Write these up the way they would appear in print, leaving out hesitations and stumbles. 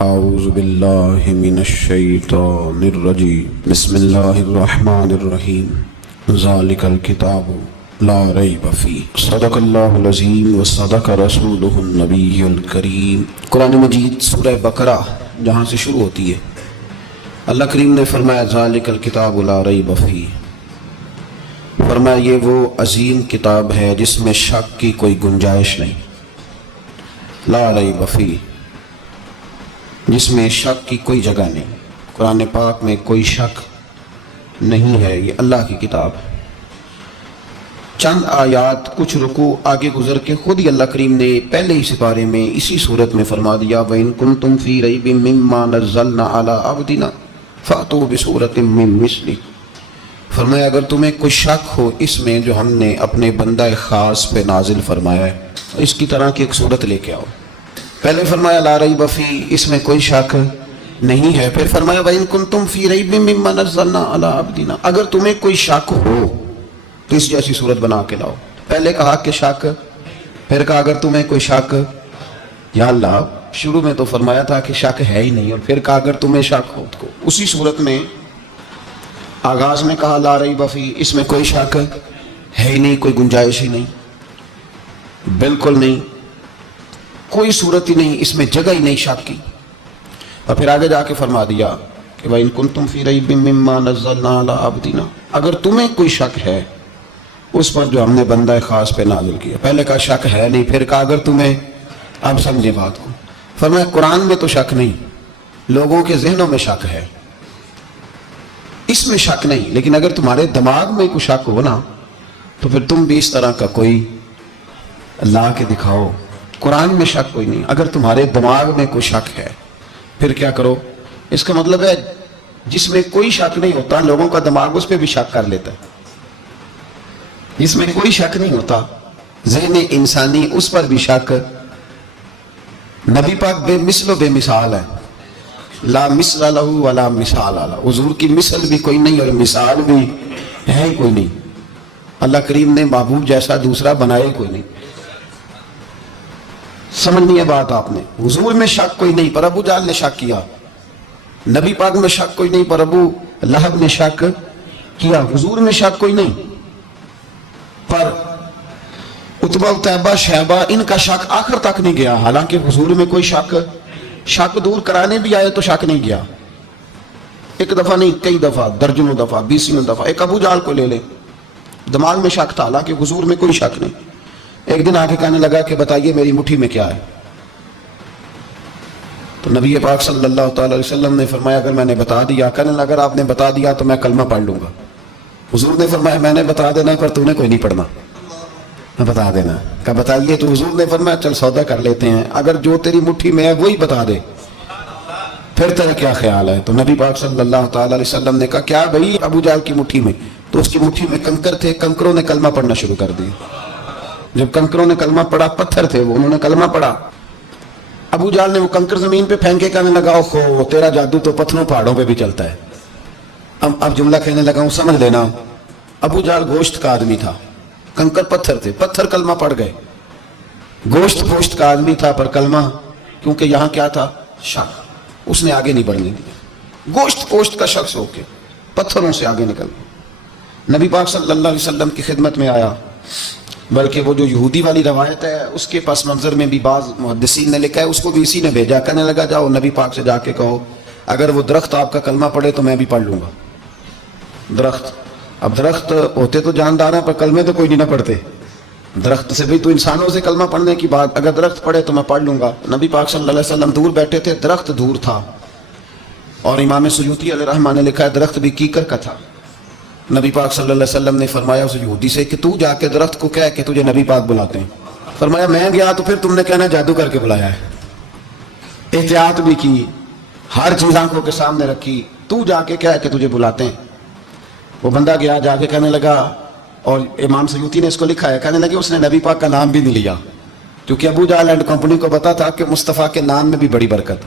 اعوذ باللہ من الشیطان الرجیم بسم اللہ الرحمن الرحیم ذالک الکتاب لا ریب فیہ صدق اللہ العظیم وصدق رسولہ النبی الکریم۔ قرآن مجید سورہ بقرہ جہاں سے شروع ہوتی ہے، اللہ کریم نے فرمایا ذالک الکتاب لا ریب فیہ، فرمایا یہ وہ عظیم کتاب ہے جس میں شک کی کوئی گنجائش نہیں، لا ریب فیہ، جس میں شک کی کوئی جگہ نہیں۔ قرآن پاک میں کوئی شک نہیں ہے، یہ اللہ کی کتاب ہے۔ چند آیات کچھ رکوع آگے گزر کے خود ہی اللہ کریم نے پہلے ہی سپارے میں اسی صورت میں فرما دیا وَإِن كُنتُمْ فِي رَيْبٍ مِّمَّا نَزَّلْنَا عَلَىٰ عَبْدِنَا فَأْتُوا بِسُورَةٍ مِّن مِّثْلِهِ، فرمایا اگر تمہیں کوئی شک ہو اس میں جو ہم نے اپنے بندہ خاص پہ نازل فرمایا ہے، اس کی طرح کی ایک صورت لے کے آؤ۔ پہلے فرمایا لا ریب فیہ، اس میں کوئی شک نہیں ہے، پھر فرمایا وَإِن كُنتُمْ فِي رَيْبٍ مِّمَّا نَزَّلْنَا عَلَىٰ عَبْدِنَا، اگر تمہیں کوئی شک ہو تو اس جیسی صورت بنا کے لاؤ۔ پہلے کہا کہ شک، پھر کہا اگر تمہیں کوئی شک، یا اللہ شروع میں تو فرمایا تھا کہ شک ہے ہی نہیں، اور پھر کہا اگر تمہیں شک ہو تو اسی صورت میں آغاز میں کہا لا ریب فیہ، اس میں کوئی شک ہے ہی نہیں، کوئی گنجائش ہی نہیں، بالکل نہیں، کوئی صورت ہی نہیں، اس میں جگہ ہی نہیں شک کی۔ اور پھر آگے جا کے فرما دیا کہ وَإِن كُنتُمْ فِي رَيْبٍ مِّمَّا نَزَّلْنَا عَلَىٰ عَبْدِنَا، اگر تمہیں کوئی شک ہے اس پر جو ہم نے بندہ خاص پہ نازل کیا۔ پہلے کہا شک ہے نہیں، پھر کہا اگر تمہیں، اب سمجھے بات کو، فرمایا قرآن میں تو شک نہیں، لوگوں کے ذہنوں میں شک ہے، اس میں شک نہیں، لیکن اگر تمہارے دماغ میں کوئی شک ہو نا تو پھر تم بھی اس طرح کا کوئی لا کے دکھاؤ۔ قرآن میں شک کوئی نہیں، اگر تمہارے دماغ میں کوئی شک ہے پھر کیا کرو؟ اس کا مطلب ہے جس میں کوئی شک نہیں ہوتا لوگوں کا دماغ اس پہ بھی شک کر لیتا ہے، جس میں کوئی شک نہیں ہوتا ذہن انسانی اس پر بھی شک۔ نبی پاک بے مثل و بے مثال ہے، لا مثل لہ ولا مثال لہ، حضور کی مثل بھی کوئی نہیں اور مثال بھی ہے ہی کوئی نہیں۔ اللہ کریم نے محبوب جیسا دوسرا بنایا کوئی نہیں۔ سمجھنی ہے بات آپ نے؟ حضور میں شک کوئی نہیں پر ابو جہل نے شک کیا، نبی پاک میں شک کوئی نہیں پر ابو لہب نے شک کیا، حضور میں شک کوئی نہیں پر عتبہ عتیبہ شیبہ ان کا شک آخر تک نہیں گیا، حالانکہ حضور میں کوئی شک دور کرانے بھی آئے تو شک نہیں گیا، ایک دفعہ نہیں کئی دفعہ، درجنوں دفعہ، بیسوں دفعہ۔ ایک ابو جہل کو لے لیں، دماغ میں شک تھا حالانکہ حضور میں کوئی شک نہیں۔ ایک دن آگے کہنے لگا کہ بتائیے میری مٹھی میں کیا ہے، تو نبی پاک صلی اللہ تعالی علیہ وسلم نے فرمایا اگر میں نے بتا دیا، کہنے لگا اگر آپ نے بتا دیا تو میں کلمہ پڑھ لوں گا۔ حضور نے فرمایا میں نے بتا دینا پر تو نے کوئی نہیں پڑھنا، میں بتا دینا۔ کہا بتائیے، تو حضور نے فرمایا چل سودا کر لیتے ہیں، اگر جو تیری مٹھی میں ہے وہی بتا دے پھر تیرا کیا خیال ہے؟ تو نبی پاک صلی اللہ تعالی علیہ وسلم نے کہا کیا بھائی ابو جہل کی مٹھی میں؟ تو اس کی مٹھی میں کنکر تھے، کنکروں نے کلمہ پڑھنا شروع کر دیا۔ جب کنکروں نے کلمہ پڑھا، پتھر تھے وہ، انہوں نے کلمہ پڑھا، ابو جہل نے وہ کنکر زمین پہ پھینکے، کہنے لگا اوہو تیرا جادو تو پتھروں پہاڑوں پہ بھی چلتا ہے۔ اب جملہ کہنے لگا ہوں سمجھ لینا، ابو جہل گوشت کا آدمی تھا، کنکر پتھر تھے، پتھر کلمہ پڑھ گئے، گوشت کا آدمی تھا پر کلمہ، کیونکہ یہاں کیا تھا؟ شک، اس نے آگے نہیں بڑھنے دیا، گوشت کا شخص ہو کے پتھروں سے آگے نکل گیا۔ نبی پاک صلی اللہ علیہ وسلم کی خدمت میں آیا، بلکہ وہ جو یہودی والی روایت ہے اس کے پس منظر میں بھی بعض محدثین نے لکھا ہے، اس کو بھی اسی نے بھیجا، کہنے لگا جاؤ نبی پاک سے جا کے کہو اگر وہ درخت آپ کا کلمہ پڑھے تو میں بھی پڑھ لوں گا۔ درخت، اب درخت ہوتے تو جاندار ہیں پر کلمے تو کوئی نہیں نہ پڑھتے، درخت سے بھی تو انسانوں سے کلمہ پڑھنے کی بات، اگر درخت پڑھے تو میں پڑھ لوں گا۔ نبی پاک صلی اللہ علیہ وسلم دور بیٹھے تھے، درخت دور تھا، اور امام سیوطی علیہ رحمہ نے لکھا ہے درخت بھی کیکر کا تھا۔ نبی پاک صلی اللہ علیہ وسلم نے فرمایا اس یہودی سے کہ تو جا کے درخت کو کہہ کہ تجھے نبی پاک بلاتے ہیں۔ فرمایا میں گیا تو پھر تم نے کہنا جادو کر کے بلایا ہے۔ احتیاط بھی کی، ہر چیز آنکھوں کے سامنے رکھی، تو جا کے کہہ کہ تجھے بلاتے ہیں۔ وہ بندہ گیا، جا کے کہنے لگا، اور امام سیوطی نے اس کو لکھا ہے، کہنے لگے اس نے نبی پاک کا نام بھی نہیں لیا، کیونکہ ابو جہل اینڈ کمپنی کو پتا تھا کہ مصطفیٰ کے نام میں بھی بڑی برکت،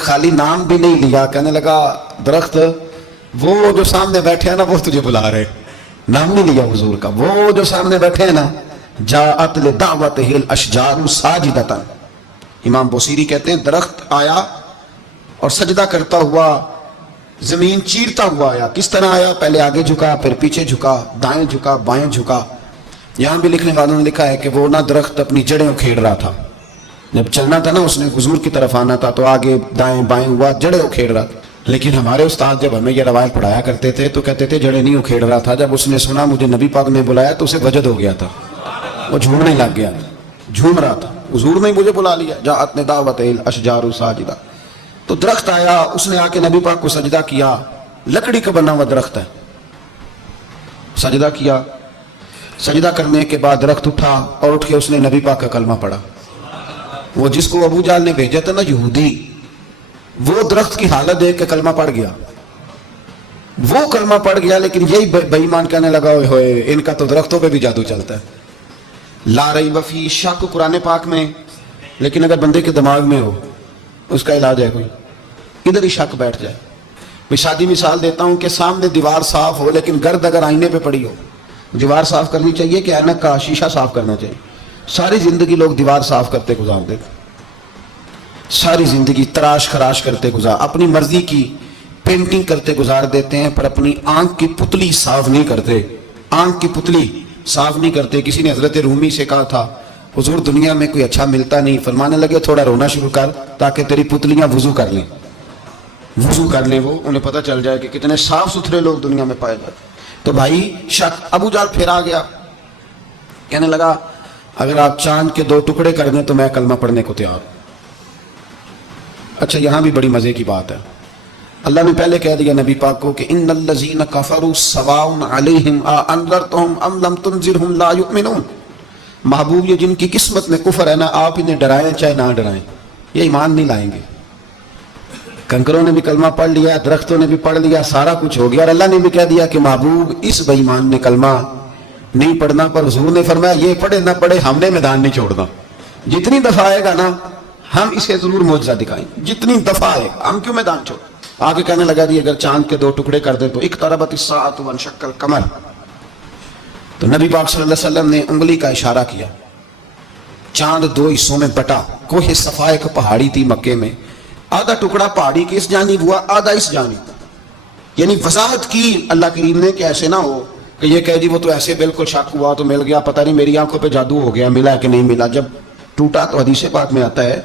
خالی نام بھی نہیں لیا۔ کہنے لگا درخت وہ جو سامنے بیٹھے ہیں نا وہ تجھے بلا رہے، نام نہیں لیا حضور کا، وہ جو سامنے بیٹھے ہیں نا جاءت لدعوتہ الاشجار ساجدۃ، امام بوصیری کہتے ہیں درخت آیا اور سجدہ کرتا ہوا زمین چیرتا ہوا آیا. کس طرح آیا؟ پہلے آگے جھکا، پھر پیچھے جھکا، دائیں جھکا، بائیں جھکا. یہاں بھی لکھنے والوں نے لکھا ہے کہ وہ نہ درخت اپنی جڑیں اکھیڑ رہا تھا. جب چلنا تھا نا اس نے حضور کی طرف آنا تھا تو آگے دائیں بائیں ہوا، جڑیں اکھیڑ رہا تھا. لیکن ہمارے استاد جب ہمیں یہ روایت پڑھایا کرتے تھے تو کہتے تھے جڑیں نہیں اکھیڑ رہا تھا. جب اس نے سنا مجھے نبی پاک نے بلایا تو اسے وجد ہو گیا تھا، وہ جھومنے لگ گیا، جھوم رہا تھا. حضور نے مجھے بلا لیا، جاءت دعوت الاشجار ساجدہ. تو درخت آیا، اس نے آ کے نبی پاک کو سجدہ کیا. لکڑی کا بنا ہوا درخت ہے، سجدہ کیا. سجدہ کرنے کے بعد درخت اٹھا اور اٹھ کے اس نے نبی پاک کا کلمہ پڑھا. وہ جس کو ابو جہل نے بھیجا تھا نا یہودی، وہ درخت کی حالت دیکھ کے کلمہ پڑھ گیا. وہ کلمہ پڑھ گیا، لیکن یہی بے ایمان کہنے لگا ہوئے ہوئے ان کا تو درختوں پہ بھی جادو چلتا ہے. لا ریب فیہ، شک قرآن پاک میں. لیکن اگر بندے کے دماغ میں ہو اس کا علاج ہے کوئی، ادھر ہی شک بیٹھ جائے. میں شادی مثال دیتا ہوں کہ سامنے دیوار صاف ہو لیکن گرد اگر آئینے پہ پڑی ہو. دیوار صاف کرنی چاہیے کہ اینک کا شیشہ صاف کرنا چاہیے؟ ساری زندگی لوگ دیوار صاف کرتے گزار دیتے، ساری زندگی تراش خراش کرتے گزار، اپنی مرضی کی پینٹنگ کرتے گزار دیتے ہیں، پر اپنی آنکھ کی پتلی صاف نہیں کرتے. آنکھ کی پتلی صاف نہیں کرتے. کسی نے حضرت رومی سے کہا تھا حضور دنیا میں کوئی اچھا ملتا نہیں. فرمانے لگے تھوڑا رونا شروع کر تاکہ تیری پتلیاں وضو کر لیں. وضو کر لیں، وہ انہیں پتہ چل جائے کہ کتنے صاف ستھرے لوگ دنیا میں پائے جاتے. تو بھائی شک. ابو جہل پھر آ گیا، کہنے لگا اگر آپ چاند کے 2 ٹکڑے کر دیں تو میں کلمہ پڑھنے کو تیار ہوں. اچھا یہاں بھی بڑی مزے کی بات ہے. اللہ نے پہلے کہہ دیا نبی پاک کو کہ ان الذین کفروا سواء علیہم انذرتہم ام لم تنذرہم لا یؤمنون. محبوب یہ جن کی قسمت میں کفر ہے نا، آپ انہیں ڈرائیں چاہے نہ ڈرائیں، یہ ایمان نہیں لائیں گے. کنکروں نے بھی کلمہ پڑھ لیا، درختوں نے بھی پڑھ لیا، سارا کچھ ہو گیا. اور اللہ نے بھی کہہ دیا کہ محبوب اس بے ایمان نے کلمہ نہیں پڑھنا. پر حضور نے فرمایا یہ پڑھے نہ پڑھے ہم نے میدان نہیں چھوڑنا. جتنی دفعہ آئے گا نا ہم اسے ضرور معجزہ دکھائیں. جتنی دفعہ آئے ہم کیوں میدان چھوڑ. آگے کہنے لگا دی اگر چاند کے 2 ٹکڑے کر دے تو اقتربت الساعۃ وانشق القمر. تو نبی پاک صلی اللہ علیہ وسلم نے انگلی کا اشارہ کیا. چاند 2 حصوں میں بٹا. کوہ صفا ایک پہاڑی تھی مکے میں، آدھا ٹکڑا پہاڑی کے اس جانب ہوا، آدھا اس جانب. یعنی وضاحت کی اللہ کریم نے کہ ایسے نہ ہو کہ یہ کہہ دی وہ تو ایسے بالکل شک ہوا تو مل گیا، پتہ نہیں میری آنکھوں پہ جادو ہو گیا، ملا کہ نہیں ملا. جب ٹوٹا تو حدیث پاک میں آتا ہے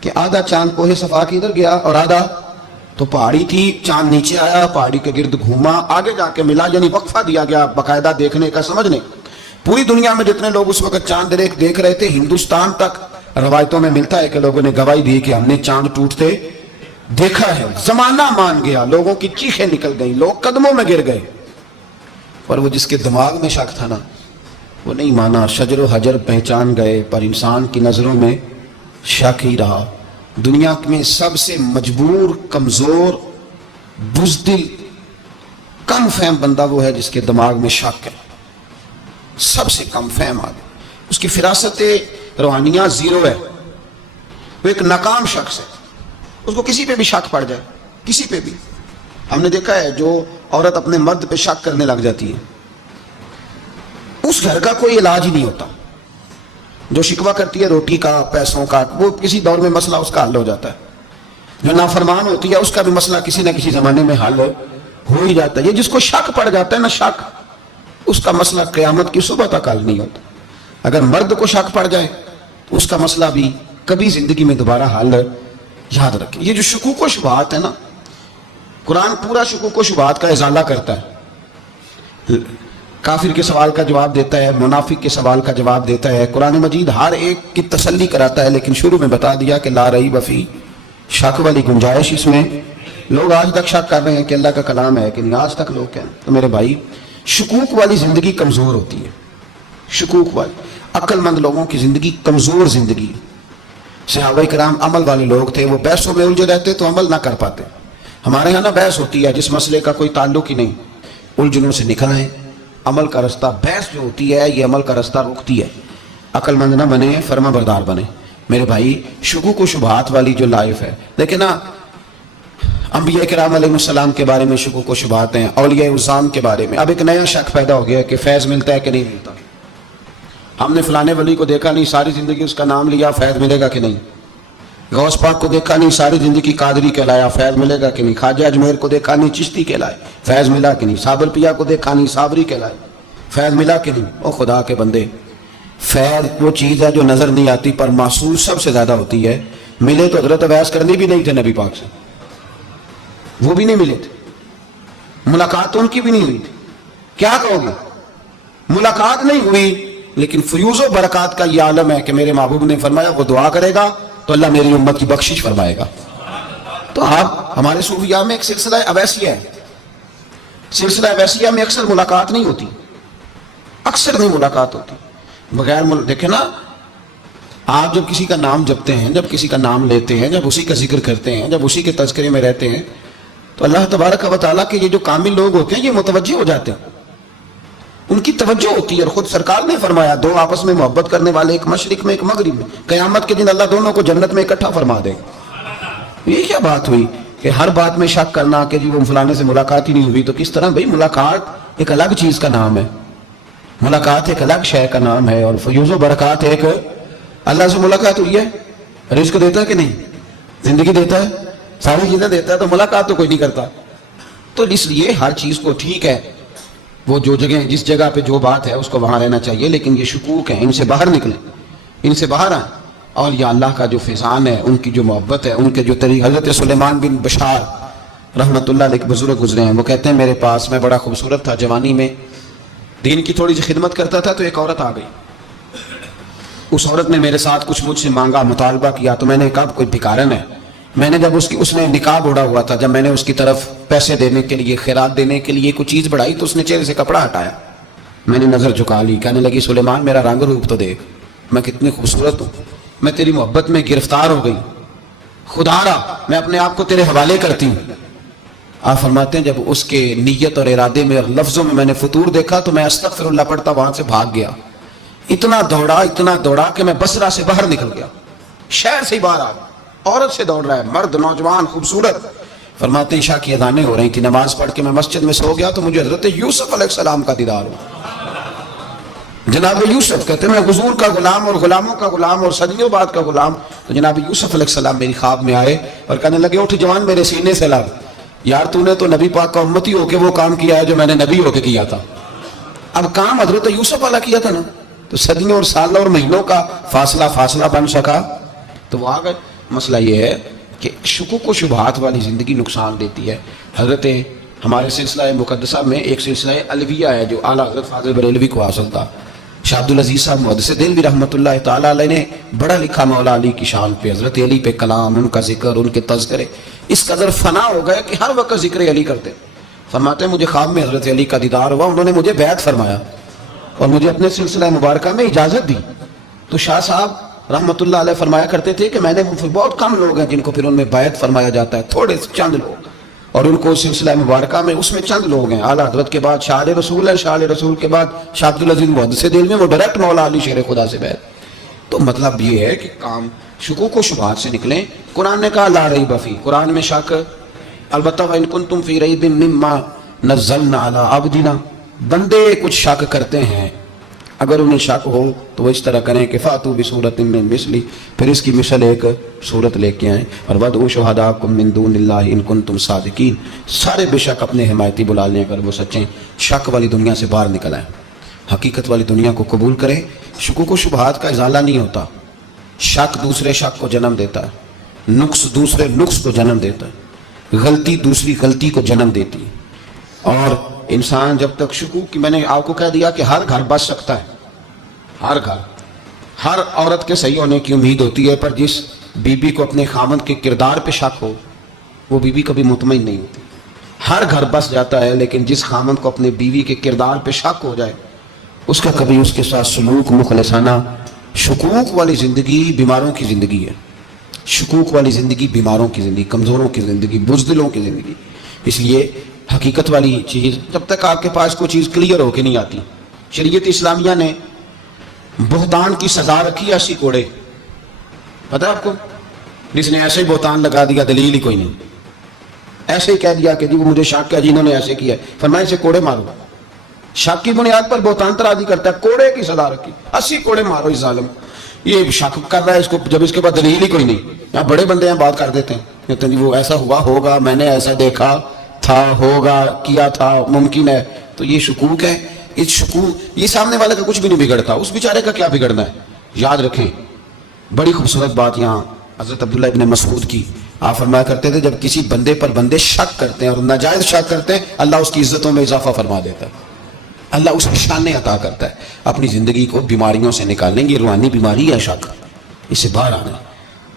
کہ آدھا چاند کوہ صفا کی ادھر گیا اور آدھا تو پہاڑی تھی. چاند نیچے آیا، پہاڑی کے گرد گھوما، آگے جا کے ملا. یعنی وقفہ دیا گیا باقاعدہ دیکھنے کا، سمجھنے. پوری دنیا میں جتنے لوگ اس وقت چاند دیکھ رہے تھے، ہندوستان تک روایتوں میں ملتا ہے کہ لوگوں نے گواہی دی کہ ہم نے چاند ٹوٹتے دیکھا ہے. زمانہ مان گیا، لوگوں کی چیخیں نکل گئیں، لوگ قدموں میں گر گئے. پر وہ جس کے دماغ میں شک تھا نا وہ نہیں مانا. شجر و حجر پہچان گئے پر انسان کی نظروں میں شک ہی رہا. دنیا میں سب سے مجبور، کمزور، بزدل، کم فہم بندہ وہ ہے جس کے دماغ میں شک ہے. سب سے کم فہم آدمی، اس کی فراست روحانیہ زیرو ہے. وہ ایک ناکام شخص ہے. اس کو کسی پہ بھی شک پڑ جائے، کسی پہ بھی. ہم نے دیکھا ہے جو عورت اپنے مرد پہ شک کرنے لگ جاتی ہے اس گھر کا کوئی علاج ہی نہیں ہوتا. جو شکوہ کرتی ہے روٹی کا، پیسوں کا، وہ کسی دور میں مسئلہ اس کا حل ہو جاتا ہے. جو نافرمان ہوتی ہے اس کا بھی مسئلہ کسی نہ کسی زمانے میں حل ہو ہی جاتا ہے. یہ جس کو شک پڑ جاتا ہے نا، شک، اس کا مسئلہ قیامت کی صبح تک حل نہیں ہوتا. اگر مرد کو شک پڑ جائے تو اس کا مسئلہ بھی کبھی زندگی میں دوبارہ حل. یاد رکھیں یہ جو شکوک و شبہات ہے نا، قرآن پورا شکوک و شبہات کا ازالہ کرتا ہے. کافر کے سوال کا جواب دیتا ہے، منافق کے سوال کا جواب دیتا ہے. قرآن مجید ہر ایک کی تسلی کراتا ہے، لیکن شروع میں بتا دیا کہ لا ریب فیہ، شک والی گنجائش اس میں. لوگ آج تک شک کر رہے ہیں کہ اللہ کا کلام ہے کہ نہیں، آج تک لوگ کہیں. تو میرے بھائی شکوک والی زندگی کمزور ہوتی ہے. شکوک والی عقل مند لوگوں کی زندگی کمزور زندگی. صحابہ کرام عمل والے لوگ تھے، وہ بحثوں میں الجھے رہتے تو عمل نہ کر پاتے. ہمارے یہاں نا بحث ہوتی ہے جس مسئلے کا کوئی تعلق ہی نہیں، الجھنوں سے نکل آئے. عمل کا رستہ، بحث جو ہوتی ہے یہ عمل کا رستہ روکتی ہے. عقل مند نہ بنے، فرما بردار بنے. میرے بھائی شکوک و شبہات والی جو لائف ہے، دیکھیں نا انبیاء کرام علیہ السلام کے بارے میں شکوک و شبہات ہیں، اولیاء اعظام کے بارے میں. اب ایک نیا شک پیدا ہو گیا کہ فیض ملتا ہے کہ نہیں ملتا. ہم نے فلانے ولی کو دیکھا نہیں، ساری زندگی اس کا نام لیا، فیض ملے گا کہ نہیں. غوث پاک کو دیکھا نہیں، ساری زندگی قادری کہلایا، فیض ملے گا کہ نہیں؟ خواجہ اجمیر کو دیکھا نہیں، چشتی کہلائے، فیض ملا کہ نہیں؟ صابر پیا کو دیکھا نہیں، صابری کہلائے، فیض ملا کہ نہیں؟ او خدا کے بندے، فیض وہ چیز ہے جو نظر نہیں آتی پر محسوس سب سے زیادہ ہوتی ہے۔ ملے تو حضرت اویس کرنی بھی نہیں تھے نبی پاک سے، وہ بھی نہیں ملے تھے، ملاقات ان کی بھی نہیں ہوئی تھی۔ کیا کہو گے؟ ملاقات نہیں ہوئی، لیکن فیوز و برکات کا یہ عالم ہے کہ میرے محبوب نے فرمایا وہ دعا کرے گا تو اللہ میری امت کی بخشش فرمائے گا۔ تو آپ ہمارے صوفیاء میں ایک سلسلہ اویسیہ ہے، سلسلہ اویسیہ میں اکثر ملاقات نہیں ہوتی، اکثر نہیں ملاقات ہوتی بغیر دیکھیں نا، آپ جب کسی کا نام جپتے ہیں، جب کسی کا نام لیتے ہیں، جب اسی کا ذکر کرتے ہیں، جب اسی کے تذکرے میں رہتے ہیں، تو اللہ تبارک و تعالیٰ کے یہ جو کامل لوگ ہوتے ہیں یہ متوجہ ہو جاتے ہیں، ان کی توجہ ہوتی ہے۔ اور خود سرکار نے فرمایا دو آپس میں محبت کرنے والے، ایک مشرق میں ایک مغرب میں، قیامت کے دن اللہ دونوں کو جنت میں اکٹھا فرما دے گا۔ یہ کیا بات ہوئی کہ ہر بات میں شک کرنا کہ جی وہ فلانے سے ملاقات ہی نہیں ہوئی؟ تو کس طرح بھائی، ملاقات ایک الگ چیز کا نام ہے، ملاقات ایک الگ شے کا نام ہے، اور فیوز و برکات ایک اللہ سے ملاقات ہوئی ہے۔ رزق دیتا ہے کہ نہیں؟ زندگی دیتا ہے، ساری چیزیں دیتا ہے، تو ملاقات تو کوئی نہیں کرتا۔ تو اس لیے ہر چیز کو ٹھیک ہے، وہ جو جگہ جس جگہ پہ جو بات ہے اس کو وہاں رہنا چاہیے، لیکن یہ شکوک ہیں، ان سے باہر نکلیں، ان سے باہر آئیں۔ اور یہ اللہ کا جو فیضان ہے، ان کی جو محبت ہے، ان کے جو طریقہ، حضرت سلیمان بن بشار رحمۃ اللہ علیہ بزرگ گزرے ہیں، وہ کہتے ہیں میرے پاس، میں بڑا خوبصورت تھا جوانی میں، دین کی تھوڑی سی خدمت کرتا تھا، تو ایک عورت آ گئی، اس عورت نے میرے ساتھ کچھ مجھ سے مانگا، مطالبہ کیا، تو میں نے کہا کوئی بھکارن ہے۔ میں نے جب اس نے نقاب اوڑھا ہوا تھا، جب میں نے اس کی طرف پیسے دینے کے لیے، خیرات دینے کے لیے کوئی چیز بڑھائی، تو اس نے چہرے سے کپڑا ہٹایا، میں نے نظر جھکا لی، کہنے لگی سلیمان میرا رنگ روپ تو دیکھ، میں کتنی خوبصورت ہوں، میں تیری محبت میں گرفتار ہو گئی، خدا را میں اپنے آپ کو تیرے حوالے کرتی ہوں۔ آپ فرماتے ہیں جب اس کے نیت اور ارادے میں اور لفظوں میں نے فطور دیکھا تو میں استغفر اللہ پڑھتا وہاں سے بھاگ گیا، اتنا دوڑا کہ میں بصرہ سے باہر نکل گیا، شہر سے ہی باہر آ گیا۔ عورت سے دوڑ رہا ہے، مرد، نوجوان، خوبصورت۔ فرماتے ہیں عشاء کی اذانیں ہو رہی تھی، نماز پڑھ کے میں مسجد میں سو گیا تو مجھے حضرت یوسف علیہ السلام کا دیدار ہوا۔ جناب یوسف کہتے ہیں میں حضور کا غلام اور غلاموں کا غلام اور صدیوں بعد کا غلام، تو جناب یوسف علیہ السلام میری خواب میں آئے اور کہنے لگے اٹھ جوان میرے سینے سے لگ، یار تو نے تو نبی پاک کا امتی ہو کے وہ کام کیا ہے جو میں نے نبی ہو کے کیا تھا۔ اب کام حضرت یوسف والا کیا تھا نا، تو صدیوں اور سالوں اور مہینوں کا فاصلہ بن سکا، تو وہ آ گئے۔ مسئلہ یہ ہے کہ شکوک و شبہات والی زندگی نقصان دیتی ہے۔ حضرت ہمارے سلسلہ مقدسہ میں ایک سلسلہ الویہ ہے جو اعلیٰ حضرت فاضل بریلوی کو حاصل تھا، شاہ عبدالعزیز صاحب محدث دہلوی رحمۃ اللہ تعالیٰ علیہ نے بڑا لکھا مولا علی کی شان پہ، حضرت علی پہ کلام، ان کا ذکر، ان کے تذکرے اس قدر فنا ہو گئے کہ ہر وقت ذکر علی کرتے۔ فرماتے ہیں مجھے خواب میں حضرت علی کا دیدار ہوا، انہوں نے مجھے بیعت فرمایا اور مجھے اپنے سلسلہ مبارکہ میں اجازت دی۔ تو شاہ صاحب رحمۃ اللہ علیہ فرمایا کرتے تھے کہ میں نے بہت کم لوگ ہیں جن کو پھر ان میں بیعت فرمایا جاتا ہے، تھوڑے چند لوگ، اور ان کو سلسلہ مبارکہ میں اس میں چند لوگ ہیں۔ اعلیٰ حضرت کے بعد شاہ رسول ہے، شاہ رسول کے بعد شاہ عبدالعزیز محدث دہلوی، وہ ڈائریکٹ مولا علی شیر خدا سے بیعت۔ تو مطلب یہ ہے کہ کام شکوک و شبہات سے نکلیں۔ قرآن نے کہا لا ریب فیہ، قرآن میں شک البتہ وَإِن كُنتُمْ فِي رَيْبٍ مِّمَّا نَزَّلْنَا عَلَىٰ عَبْدِنَا، بندے کچھ شک کرتے ہیں، اگر انہیں شک ہو تو وہ اس طرح کریں کہ فَأْتُوا بِسُورَةٍ مِّن مِّثْلِهِ، پھر اس کی مثل ایک صورت لے کے آئیں، اور وَادْعُوا شُهَدَاءَكُم مِّن دُونِ اللَّهِ إِن كُنتُمْ صَادِقِينَ، سارے بے شک اپنے حمایتی بلا لیں اگر وہ سچیں۔ شک والی دنیا سے باہر نکل آئیں، حقیقت والی دنیا کو قبول کریں۔ شکوک و شبہات کا ازالہ نہیں ہوتا، شک دوسرے شک کو جنم دیتا ہے، نقص دوسرے نقص کو جنم دیتا ہے، غلطی دوسری غلطی کو جنم دیتی ہے۔ اور انسان جب تک شکوک کی، میں نے آپ کو کہہ دیا کہ ہر گھر بچ سکتا ہے، ہر گھر، ہر عورت کے صحیح ہونے کی امید ہوتی ہے، پر جس بی بی کو اپنے خامند کے کردار پہ شک ہو وہ بی بی کبھی مطمئن نہیں ہوتی۔ ہر گھر بس جاتا ہے، لیکن جس خامند کو اپنے بیوی کے کردار پہ شک ہو جائے اس کا کبھی اس کے ساتھ سلوک مخلصانہ۔ شکوک والی زندگی بیماروں کی زندگی ہے، شکوک والی زندگی بیماروں کی زندگی، کمزوروں کی زندگی، بزدلوں کی زندگی۔ اس لیے حقیقت والی چیز جب تک آپ کے پاس کوئی چیز کلیئر ہو کے نہیں آتی، شریعت اسلامیہ نے بہتان کی سزا رکھی ہے 80 کوڑے، پتہ ہے آپ کو؟ جس نے ایسے ہی بہتان لگا دیا، دلیل ہی کوئی نہیں، ایسے ہی کہہ دیا کہ جی وہ مجھے شک ہے جی انہوں نے ایسے کیا ہے، فرمایا اسے کوڑے مارو۔ شک کی بنیاد پر بہتان ترازی کرتا ہے، کوڑے کی سزا رکھی، 80 کوڑے مارو اس ظالم۔ یہ شک کر رہا ہے اس کو جب اس کے پاس دلیل ہی کوئی نہیں. یہاں بڑے بندے ہیں بات کر دیتے ہیں, کہتے ہیں جی وہ ایسا ہوا ہوگا, میں نے ایسا دیکھا تھا, ہوگا, کیا تھا, ممکن ہے. تو یہ شکوک ہے. اس شکوک یہ سامنے والے کا کچھ بھی نہیں بگڑتا, اس بیچارے کا کیا بگڑنا ہے. یاد رکھیں بڑی خوبصورت بات یہاں حضرت عبداللہ ابن مسعود کی, آپ فرمایا کرتے تھے جب کسی بندے پر بندے شک کرتے ہیں اور ناجائز شک کرتے ہیں, اللہ اس کی عزتوں میں اضافہ فرما دیتا ہے, اللہ اس کی شان عطا کرتا ہے. اپنی زندگی کو بیماریوں سے نکالیں گے, روحانی بیماری ہے شک, اس سے باہر آنا.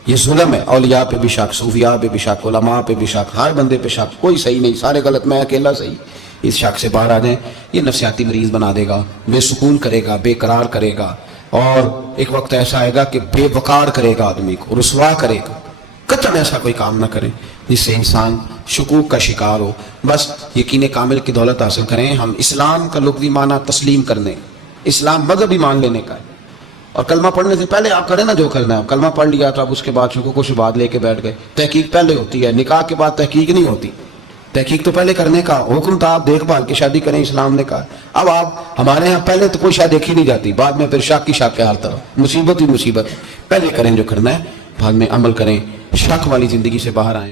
یہ ظلم ہے, اولیاء پہ بھی شک, صوفیاء پہ بھی شک, علماء پہ بھی شک, ہر بندے پہ شک, کوئی صحیح نہیں, سارے غلط, میں اکیلا صحیح. اس شک سے باہر آ جائیں. یہ نفسیاتی مریض بنا دے گا, بے سکون کرے گا, بے قرار کرے گا, اور ایک وقت ایسا آئے گا کہ بے وقار کرے گا آدمی کو, رسوا کرے گا. قطعاً ایسا کوئی کام نہ کریں جس سے انسان شکوک کا شکار ہو. بس یقین کامل کی دولت حاصل کریں. ہم اسلام کا لغوی معنی تسلیم کرنے, اسلام مذہب ہی مان لینے کا ہے. اور کلمہ پڑھنے سے پہلے آپ کریں نا جو کرنا ہے. کلمہ پڑھ لیا تو اب اس کے بعد شکوک و شبہات لے کے بیٹھ گئے. تحقیق پہلے ہوتی ہے, نکاح کے بعد تحقیق نہیں ہوتی. تحقیق تو پہلے کرنے کا حکم تھا, آپ دیکھ بھال کے شادی کریں, اسلام نے کہا. اب آپ ہمارے ہاں پہلے تو کوئی شاید دیکھی نہیں جاتی, بعد میں پھر شک کی شک کے ہر طرف مصیبت ہی مصیبت. پہلے کریں جو کرنا ہے, بعد میں عمل کریں, شک والی زندگی سے باہر آئیں.